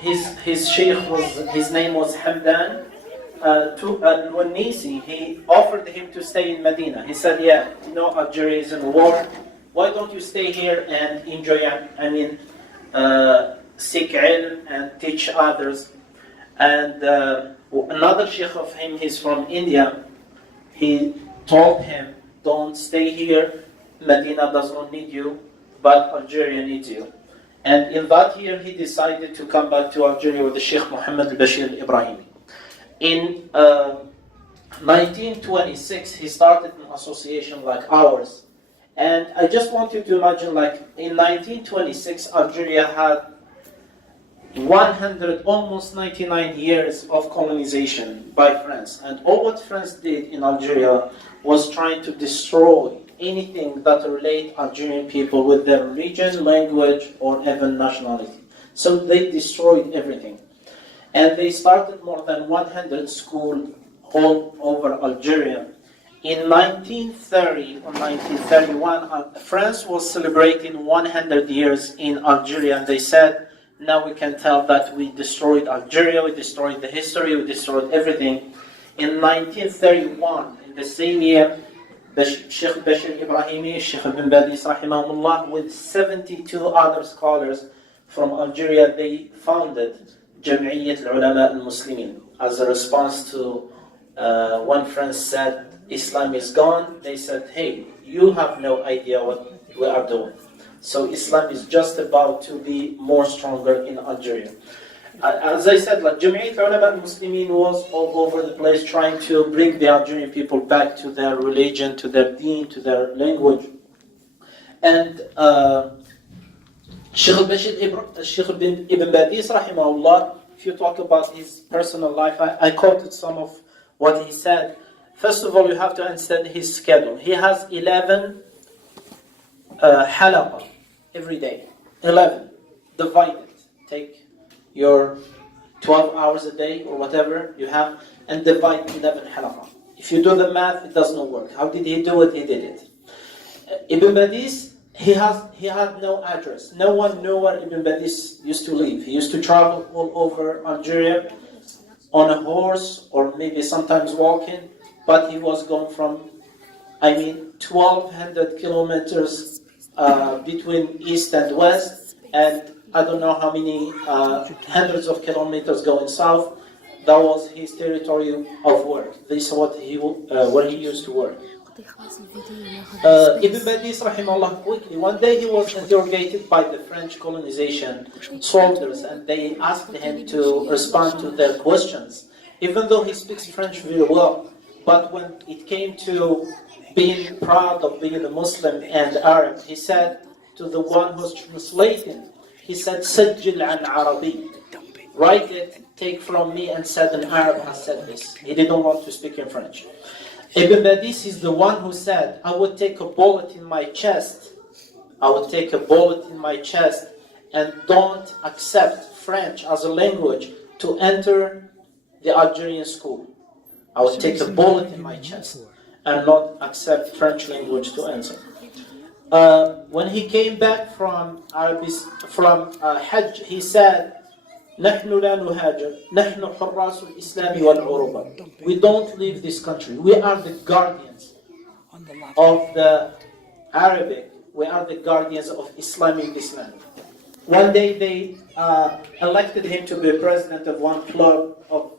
his sheikh his name was Hamdan. To Al-Nisi, he offered him to stay in Medina. He said, yeah, Algeria is in war. Why don't you stay here and enjoy, seek ilm and teach others. And another sheikh of him, he's from India, he told him, don't stay here, Medina does not need you, but Algeria needs you. And in that year, he decided to come back to Algeria with the Sheikh Muhammad al-Bashir al-Ibrahimi. In 1926, he started an association like ours. And I just want you to imagine, like, in 1926, Algeria had almost 99 years of colonization by France. And all what France did in Algeria was trying to destroy anything that relate Algerian people with their religion, language, or even nationality. So they destroyed everything. And they started more than 100 schools all over Algeria. In 1930 or 1931, France was celebrating 100 years in Algeria, and they said, now we can tell that we destroyed Algeria, we destroyed the history, we destroyed everything. In 1931, in the same year, Sheikh Bashir Ibrahimi, Sheikh Ibn Badis rahimahullah, with 72 other scholars from Algeria, they founded Jam'iyyat al-Ulama al-Muslimin as a response to when France said Islam is gone. They said, hey, you have no idea what we are doing. So Islam is just about to be more stronger in Algeria. As I said, like Jam'iyyat al-Ulama al-Muslimin was all over the place trying to bring the Algerian people back to their religion, to their deen, to their language. And Sheikh Ibn Badis rahimahullah, if you talk about his personal life, I quoted some of what he said. First of all, you have to understand his schedule. He has 11 halaqa every day. 11. Divided. Take your 12 hours a day or whatever you have and divide 11 halaqa. If you do the math, it does not work. How did he do it? He did it. Ibn Badis, he had no address. No one knew where Ibn Badis used to live. He used to travel all over Algeria on a horse or maybe sometimes walking, but he was going from, 1,200 kilometers between east and west, and I don't know how many hundreds of kilometers going south. That was his territory of work. This is where he used to work. Ibn Badis rahimahullah, quickly, one day he was interrogated by the French colonization soldiers, and they asked him to respond to their questions, even though he speaks French very well. But when it came to being proud of being a Muslim and Arab, he said to the one who was translating, he said, "Sajjil an Arabi." Write it, take from me, and said an Arab has said this. He didn't want to speak in French. Ibn Badis is the one who said, I would take a bullet in my chest. I would take a bullet in my chest and don't accept French as a language to enter the Algerian school. I would take a bullet in my chest and not accept French language to enter. When he came back from Hajj, he said, نحن لا نهاجر نحن حراس الإسلام والعروبة. We don't leave this country. We are the guardians of the Arabic. We are the guardians of Islamic Islam. One day they elected him to be president of one club of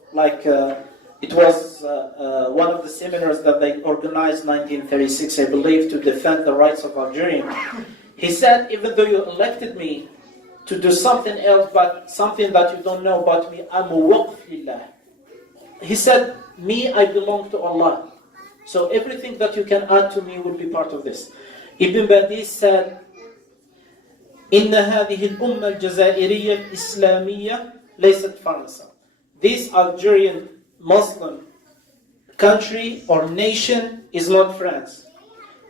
it was one of the seminars that they organized in 1936, I believe, to defend the rights of Algerians. He said, even though you elected me to do something else, but something that you don't know about me, I'm waqf lillah. He said, me, I belong to Allah. So everything that you can add to me will be part of this. Ibn Badis said, إن هذه الأمة الجزائرية الإسلامية ليست فرنسا. This Algerian Muslim country or nation is not France.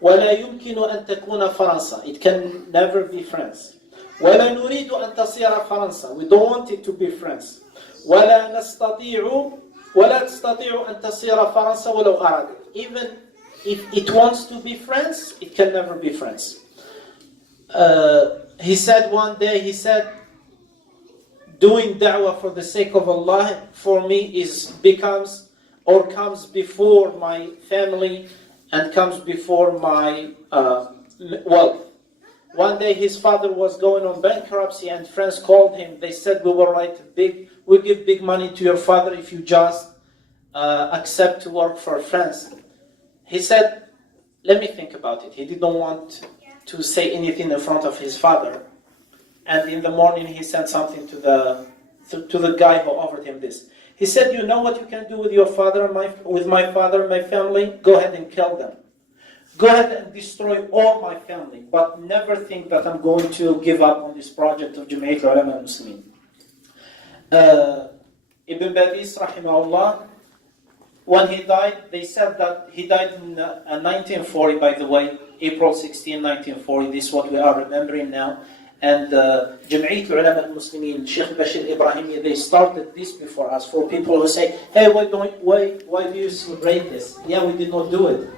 ولا يمكن أن تكون فرنسا. It can never be France. ولا نريد أن تصير فرنسا. We don't want it to be France. ولا تستطيع أن تصير فرنسا ولو أرادت. Even if it wants to be France, it can never be France. He said one day, doing da'wah for the sake of Allah for me comes before my family and comes before my wealth. One day his father was going on bankruptcy and friends called him. They said, we'll give big money to your father if you just accept to work for friends. He said, let me think about it. He didn't want to say anything in front of his father. And in the morning he sent something to the guy who offered him this. He said, you know what you can do with your father, with my father and my family? Go ahead and kill them. Go ahead and destroy all my family, but never think that I'm going to give up on this project of Jama'at Ulama al-Muslimin. Ibn Badis, rahimahullah, when he died, they said that he died in 1940, by the way, April 16, 1940. This is what we are remembering now. And Jama'at Ulama al-Muslimin, Sheikh Bashir Ibrahimi, they started this before us. For people who say, hey, why do you celebrate this? Yeah, we did not do it.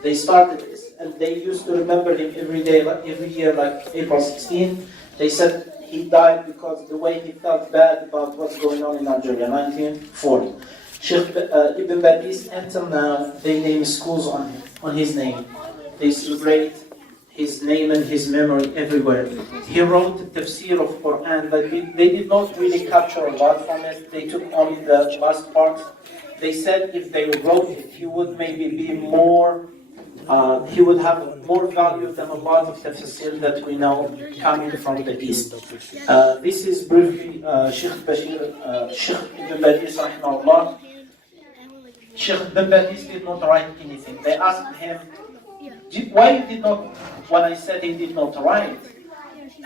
They started this, and they used to remember him every year, like April 16. They said he died because the way he felt bad about what's going on in Algeria, 1940. Sheikh Ibn Badis, until now, they name schools on his name. They celebrate his name and his memory everywhere. He wrote the tafsir of Quran, but they did not really capture a lot from it. They took only the last part. They said if they wrote it, he would maybe be more. He would have more value than a lot of tafsir that we know coming from the East. This is briefly Sheikh Ibn Badis, rahimahullah. Sheikh Ibn Badis did not write anything. They asked him, why you did not, when I said he did not write,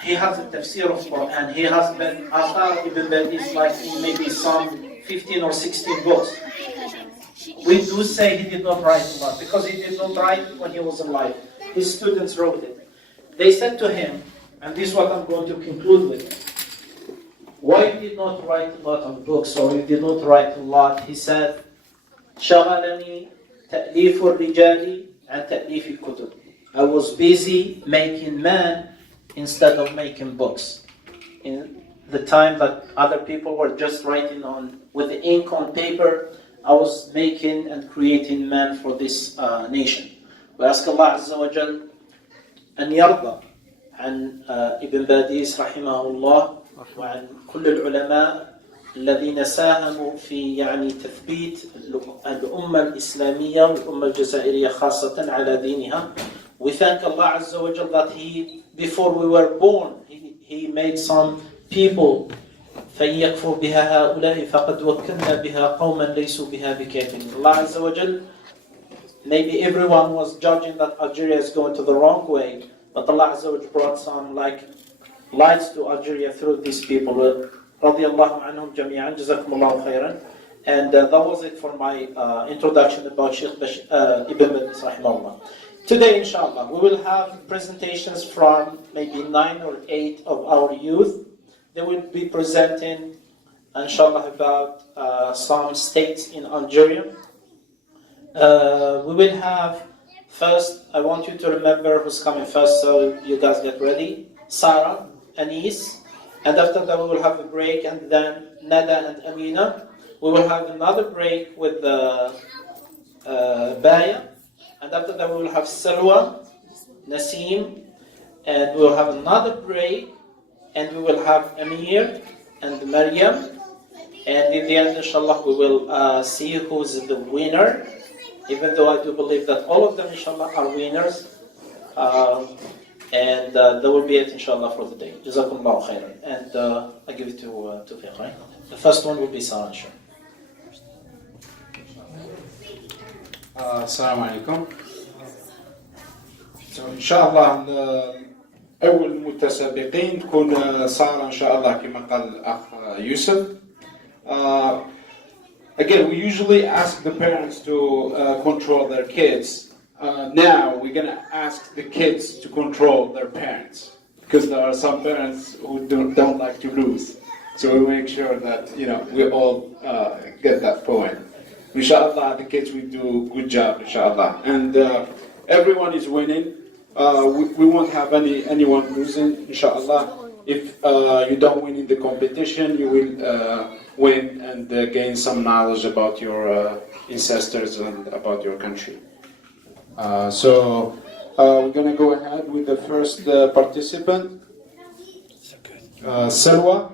he has a tafsir of Quran. He has been, Athar Ibn Badis, like in maybe some 15 or 16 books. We do say he did not write a lot, because he did not write when he was alive. His students wrote it. They said to him, and this is what I'm going to conclude with, why you did not write a lot of books, or you did not write a lot? He said, شغلني تأليف الرجال عن تأليف الكتب. I was busy making men instead of making books. In the time that other people were just writing with the ink on paper, I was making and creating men for this nation. We ask Allah Azza wa Jal أن يرضى عن ابن باديس رحمه الله وعن كل العلماء الذين ساهموا في تثبيت الأمة الإسلامية والأمة الجزائرية خاصة على دينها. We thank Allah Azza wa Jal that before we were born, He made some people فَإِنْ يَكْفُرْ بِهَا هَؤُلَاءِ فَقَدْ وَكَّلْنَا بِهَا قَوْمًا لَيْسُوا بِهَا بِكَافِرِينَ. Allah Azza wa Jal, maybe everyone was judging that Algeria is going to the wrong way, but Allah Azza wa Jal brought some lights to Algeria through these people. رضي الله عنهم جميعا, جزاكم الله خيرا. And that was it for my introduction about Sheikh Ibn Badis rahimahullah. Today, inshallah, we will have presentations from maybe 9 or 8 of our youth. They will be presenting, inshallah, about some states in Algeria. We will have, first, I want you to remember who's coming first, so you guys get ready. Sarah, Anis, and after that we will have a break, and then Nada and Amina. We will have another break with Baya, and after that we will have Salwa, Nasim, and we will have another break, and we will have Amir and Maryam, and in the end, inshallah, we will see who's the winner, even though I do believe that all of them, inshallah, are winners, and that will be it, inshallah, for the day. Jazakumullahu khairan. And I give it to Tawfiq, right? The first one will be Sarah, inshallah. Assalamu alaikum. So, inshallah, أول متسابقين تكون سارة إن شاء الله كما قال الأخ يوسف. Again, we usually ask the parents to control their kids. Now we're going to ask the kids to control their parents, because there are some parents who don't like to lose. So we make sure that we all get that point. Inshallah, the kids will do a good job, inshallah. And everyone is winning. We won't have anyone losing, inshallah. if you don't win in the competition, you will win and gain some knowledge about your ancestors and about your country. So we're gonna go ahead with the first participant. Selwa.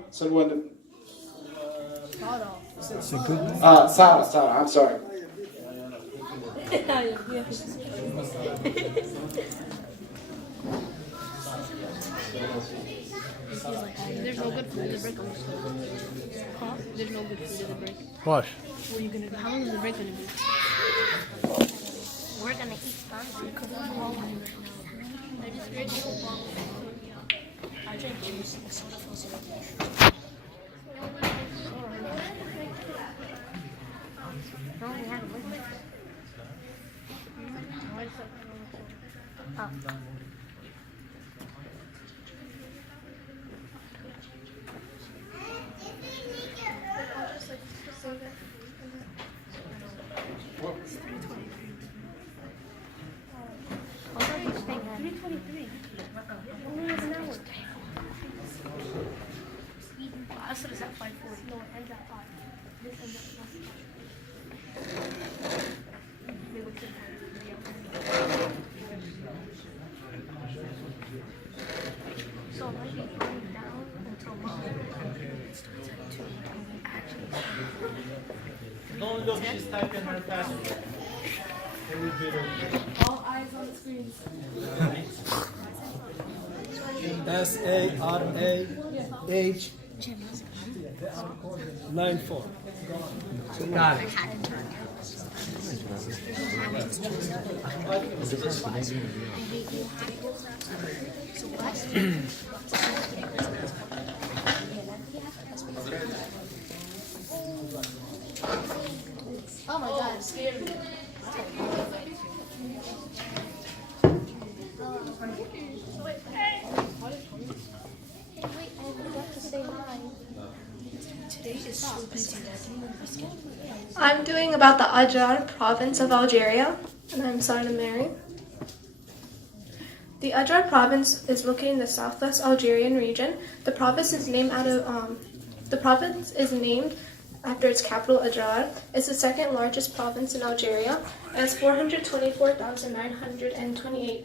Sarah, I'm sorry. There's no good food in the break. Huh? There's no good food in the break. What? What are you gonna do? How long is the break gonna be? We're gonna eat something. I drink juice and soda for I said it's at 5:40. No, it ends at 5. This ends at 5. So I might be going down until mom. It starts at 2. Actually, No, look, she's typing her password. all eyes on the screens. SARAH94. Got it. Oh my god, it scared me. I'm doing about the Adrar province of Algeria, and I'm Sana Mary. The Adrar province is located in the southwest Algerian region. The province is named after its capital, Adrar. It's the second largest province in Algeria, and it's 424,928